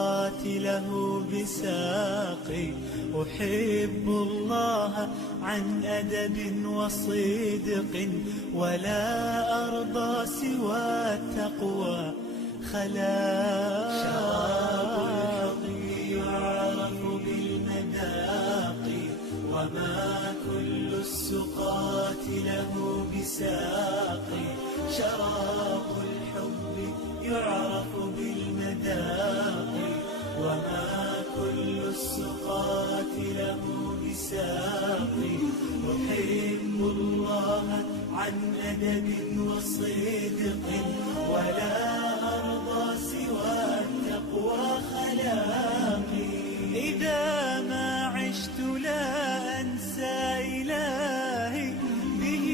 السقاة له بساقي. أحب الله عن أدب وصدق، ولا أرضى سوى التقوى خلاقي. شراب الحب يعرف بالمذاق، وما كل السقاة له بساقي. شراب الحب يعرف بالمذاق، وما كل السقاة له بساقي. أحب الله عن أدب وصدق، ولا أرضى سوى التقوى خلاقي. إذا ما عشت لا أنسى إلهي، به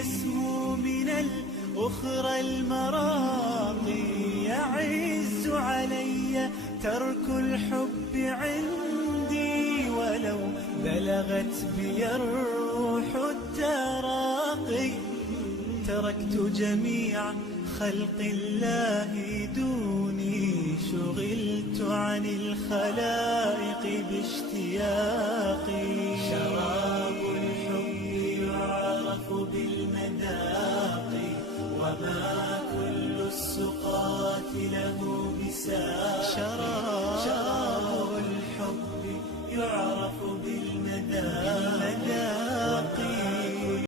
أسمو من الأخرى المراقي. يعز علي ترك الحب عندي، ولو بلغت بي الروح التراقي. تركت جميع خلق الله دوني، شغلت عن الخلائق باشتياقي.